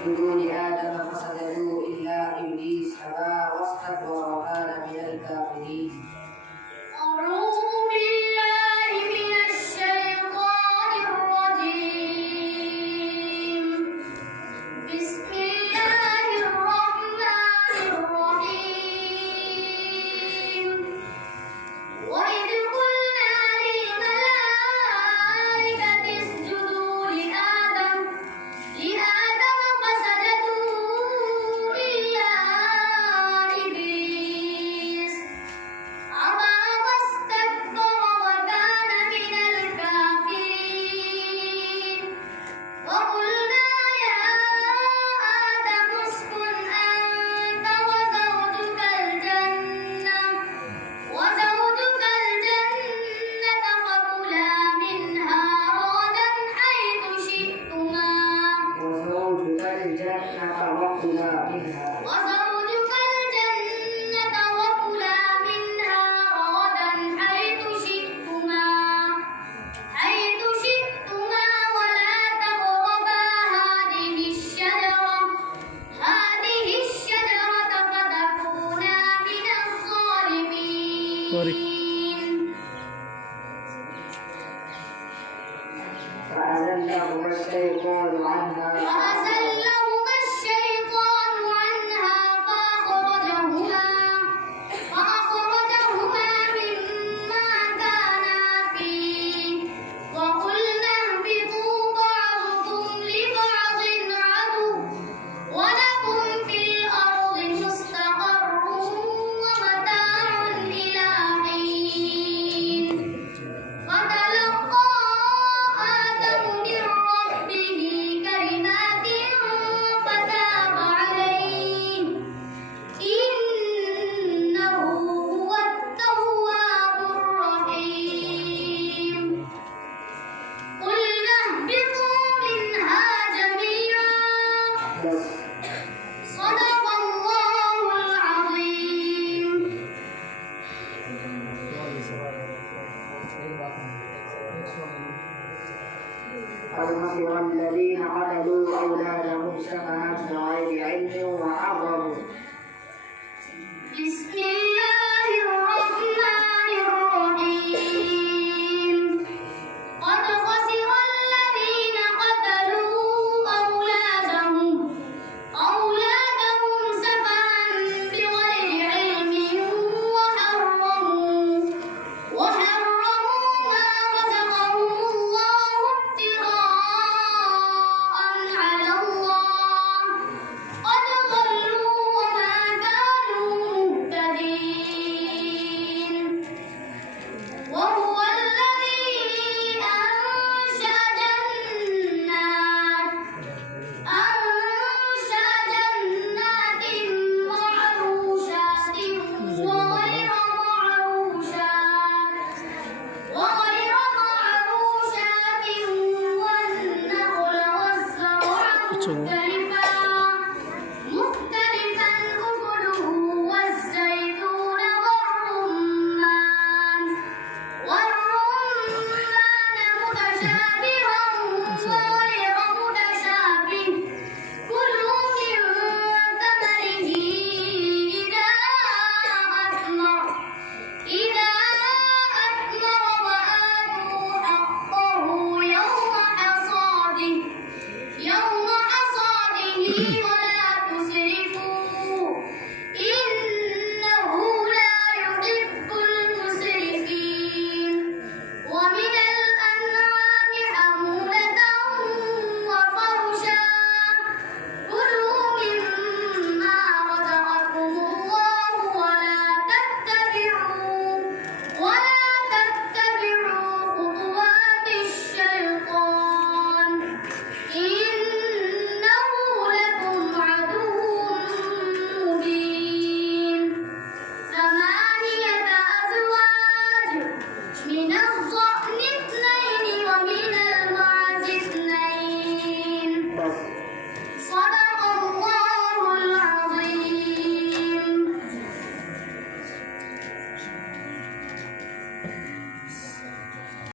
اسجدوا لآدم فسجدوا إلا إبليس أبى واستكبر وكان من الكافرين. أعوذ بالله من الشيطان الرجيم. بسم الله الرحمن الرحيم. وإذ قلنا للملائكة اسجدوا لآدم فسجدوا إلا إبليس أبى واستكبر وكان من الكافرين. وقلنا يا آدم اسكن أنت وزوجك الجنة فكلا منها رغدا حيث شئتما وزوجك الجنة وكلا منها رغدا حيث شئتما ولا تقربا هذه الشجرة فتكونا من الظالمين. فأزلهما الشيطان عنها فأخرجهما مما كانا فيه وقلنا اهبطوا بعضكم لبعض عدو ولكم في الأرض مستقر ومتاع إلى حين. فتلقى آدم من ربه كلمات فتاب عليه إنه هو التواب الرحيم. قلنا اهبطوا منها جميعا. صدق الله العظيم. أَوْحَسِبَ الذين قتلوا أولادهم سفها بغير علم وحرموا. بسم الله الرحمن الرحيم. قد خسر الذين قتلوا أولادهم سفها بغير علم وحرموا ما رزقهم الله افتراء على الله. قد ضلوا وما كانوا مهتدين. وهو الذي أنشأ جنات معروشات وغير معروشات والنخل والزرع مختلفا أكله والزيتون والرمان متشابها وغير متشابه. كلوا من ثمره إذا أثمر وآتوا حقه يوم حصاده